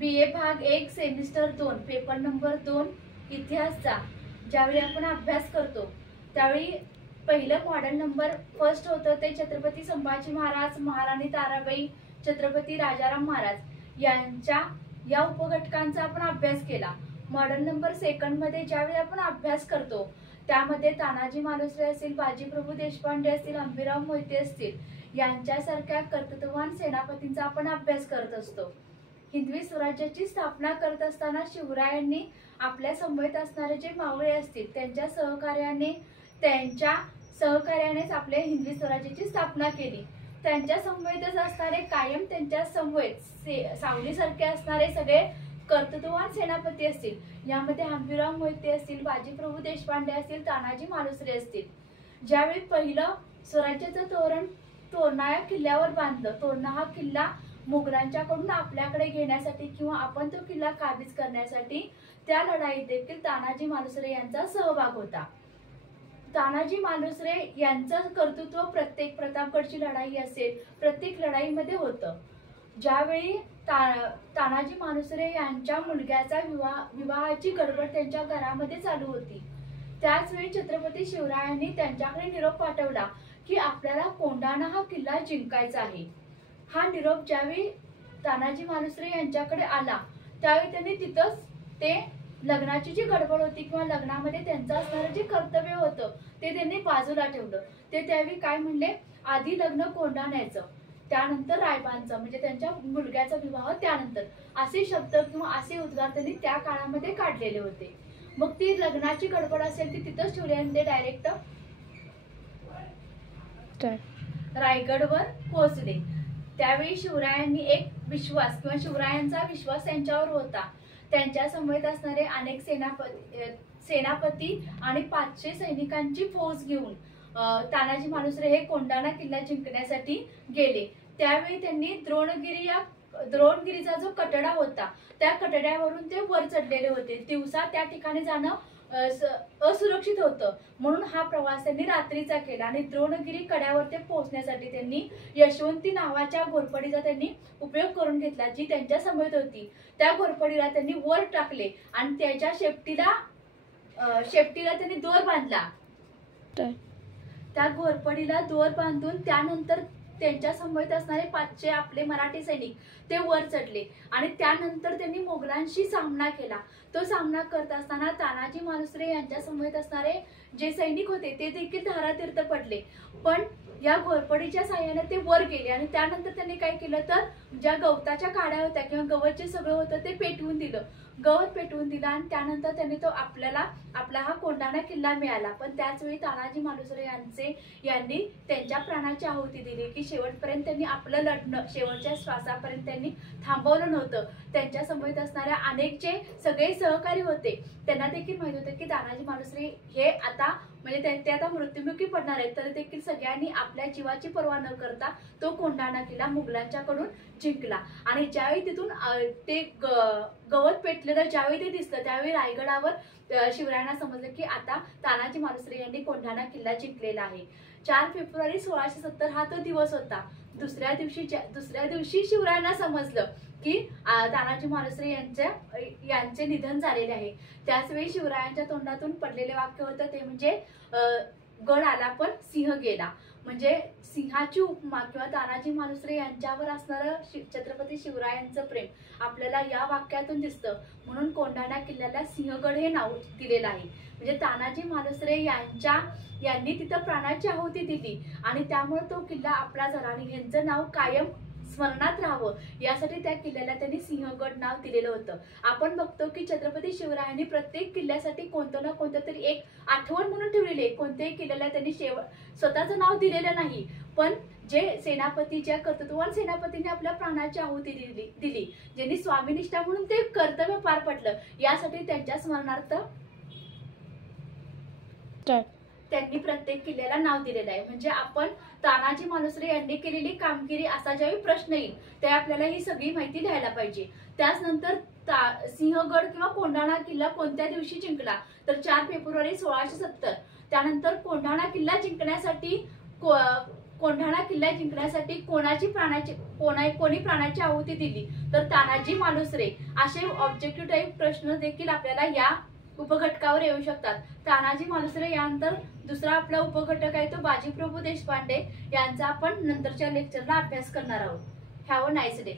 BA भाग 1 semester 2 paper number 2 इतिहासचा ज्यावेळी आपण अभ्यास करतो त्यावेळी पहिलं मॉडेल नंबर फर्स्ट होतं ते छत्रपती संभाजी महाराज, महाराणी ताराबाई, छत्रपती राजाराम महाराज यांच्या या उपघटकांचा आपण अभ्यास केला। मॉडेल नंबर सेकंड मध्ये ज्यावेळी आपण अभ्यास करतो त्यामध्ये तानाजी मालुसरे असतील, बाजीप्रभू देशपांडे असतील, अंबिराव मोहिते असतील यांच्यासारख्या कर्तृत्ववान सेनापतींचा आपण अभ्यास करत असतो। हिंदवी स्वराज्याची स्थापना करत असताना शिवरायांनी आपल्या समवेत असणारे जे मावळे असतील त्यांच्या सहकार्यानेच आपल्या हिंदवी स्वराज्याची स्थापना केली। त्यांच्या समवेतच असणारे कायम त्यांच्या समवेत सावलीसारखे असणारे सगळे कर्तृत्ववान सेनापती असतील। यामध्ये अंबिराव मोहिते असतील, बाजीप्रभू देशपांडे असतील, तानाजी मालुसरे असतील। ज्यावेळी पहिलं स्वराज्याचं तोरण तोरणा या किल्ल्यावर बांधलं, तोरणा हा किल्ला मुघलांच्याकडून आपल्याकडे घेण्यासाठी किंवा आपण तो किल्ला काबीज करण्यासाठी त्या लढाईत देखील तानाजी मालुसरे यांचा सहभाग होता। तानाजी मालुसरे यांचं कर्तृत्व प्रत्येक प्रतापगडची लढाई असेल प्रत्येक लढाईमध्ये होतं। ज्यावेळी तानाजी मालुसरे यांच्या मुलग्याचा विवाहाची गडबड त्यांच्या घरामध्ये चालू होती त्याच वेळी छत्रपती शिवरायांनी त्यांच्याकडे निरोप पाठवला की आपल्याला कोंढाणा हा किल्ला जिंकायचा आहे। हा निरोप ज्यावेळी तानाजी मालुसरे यांच्याकडे आला त्यावेळी त्यांनी तिथंच ते लग्नाची जी गडबड होती किंवा लग्नामध्ये त्यांचं असणारं जे कर्तव्य होतं ते त्यांनी बाजूला ठेवलं। ते त्यावेळी काय म्हणले, आधी लग्न कोंढाण्याचं त्यानंतर रायबांचं म्हणजे त्यांच्या मुलग्याचा विवाह त्यानंतर, असे शब्द किंवा असे उद्गार त्यांनी त्या काळामध्ये काढलेले होते। मग ती लग्नाची गडबड असेल ती तिथंच ठेवली आणि ते डायरेक्ट रायगडवर पोहोचले। त्यावेळी शिवरायांनी एक विश्वास किंवा शिवरायांचा विश्वास त्यांच्यावर होता। त्यांच्या समवेत असणारे अनेक सेनापती आणि 500 सैनिकांची फौज घेऊन तानाजी मालुसरे हे कोंढाणा किल्ला जिंकण्यासाठी गेले। त्यावेळी त्यांनी द्रोणगिरीचा जो कटडा होता त्या कटड्यावरून ते वर चढलेले होते। दिवसा त्या ठिकाणी जाणं असुरक्षित होतं म्हणून हा प्रवास त्यांनी रात्रीचा केला आणि द्रोणगिरी कड्यावर ते पोहोचण्यासाठी त्यांनी यशवंती नावाच्या घोरपडीचा त्यांनी उपयोग करून घेतला जी त्यांच्या समवेत होती। त्या घोरपडीला त्यांनी वर टाकले आणि त्याच्या शेपटीला त्यांनी दोर बांधला। त्या घोरपडीला दोर बांधून त्यानंतर त्यांच्या समवेत असणारे 500 आपले मराठी सैनिक ते वर चढले आणि त्यानंतर त्यांनी मोगलांशी सामना केला। तो सामना करत असताना तानाजी मालुसरे यांच्या समवेत असणारे जे सैनिक होते ते देखील धारातीर्थ पडले, पण या घोरपडीच्या साह्याने ते वर गेले आणि त्यानंतर त्यांनी काय केलं तर ज्या गवताच्या काड्या होत्या किंवा गवत जे सगळं होतं ते पेटवून दिलं, गवत पेटवून दिला आणि त्यानंतर त्यांनी आपला हा कोंढाणा किल्ला मिळाला। पण त्याच वेळी तानाजी मालुसरे यांनी त्यांच्या प्राणाची आहुती दिली की शेवटपर्यंत त्यांनी आपलं लढणं शेवटच्या श्वासापर्यंत त्यांनी थांबवलं नव्हतं। त्यांच्या समवेत असणाऱ्या अनेक जे सगळे सहकारी होते त्यांना देखील माहित होतं की तानाजी मालुसरे हे आता म्हणजे ते आता मृत्युमुखी पडणार आहेत, तरी देखील सगळ्यांनी आपल्या जीवाची पर्वा न करता तो कोंढाणा किल्ला मुघलांच्याकडून जिंकला। आणि ज्यावेळी तिथून ते गवत पेटलेलं ज्यावेळी ते दिसलं त्यावेळी रायगडावर शिवरायांना समजलं की आता तानाजी मालुसरे यांनी कोंढाणा किल्ला जिंकलेला आहे। 4 फेब्रुवारी 1670 हा तो दिवस होता। दुसऱ्या दिवशी शिवरायांना समजलं की तानाजी मालुसरे यांचे निधन झालेले आहे। त्याच वेळी शिवरायांच्या तोंडातून पडलेले वाक्य होतं ते म्हणजे गड आला पण सिंह गेला, म्हणजे सिंहाची उपमा किंवा तानाजी मालुसरे यांच्यावर असणारं छत्रपती शिवरायांचं प्रेम आपल्याला या वाक्यातून दिसतं। म्हणून कोंढाणा किल्ल्याला सिंहगड हे नाव दिलेलं आहे। म्हणजे तानाजी मालुसरे यांनी तिथं प्राणाची आहुती दिली आणि त्यामुळे तो किल्ला आपला झाला आणि यांचं नाव कायम स्मरणात राहावं यासाठी त्या किल्ल्याला त्यांनी सिंहगड नाव दिलेलं होतं। आपण बघतो की छत्रपती शिवरायांनी प्रत्येक किल्ल्यासाठी कोणतं ना कोणतं तरी एक आठवण म्हणून ठेवलेली आहे। कोणत्याही किल्ल्याला त्यांनी स्वतःचं नाव दिलेलं नाही, पण जे सेनापती ज्या कर्तृत्ववान सेनापतींनी आपल्या प्राणाची आहुती दिली ज्यांनी स्वामीनिष्ठा म्हणून ते कर्तव्य पार पडलं यासाठी त्यांच्या स्मरणार्थ त्यांनी प्रत्येक किल्ल्याला नाव दिलेलं आहे। म्हणजे आपण तानाजी मालुसरे यांनी केलेली कामगिरी असा ज्यावेळी प्रश्न येईल त्या आपल्याला ही सगळी माहिती लिहायला पाहिजे। त्यानंतर सिंहगड किंवा कोंढाणा किल्ला कोणत्या दिवशी जिंकला तर 4 फेब्रुवारी 1670। त्यानंतर कोंढाणा किल्ला जिंकण्यासाठी कोंढाणा किल्ला जिंकण्यासाठी कोणी प्राणाची आहुती दिली, तर तानाजी मालुसरे. असे ऑब्जेक्टिव्ह टाईप प्रश्न देखील आपल्याला या उपघटकावर येऊ शकतात. तानाजी मालुसरे यानंतर दुसरा आपला उपघटक आहे तो बाजीप्रभू देशपांडे यांचा आपण नंतरच्या लेक्चरला अभ्यास करणार आहोत. Have a nice day.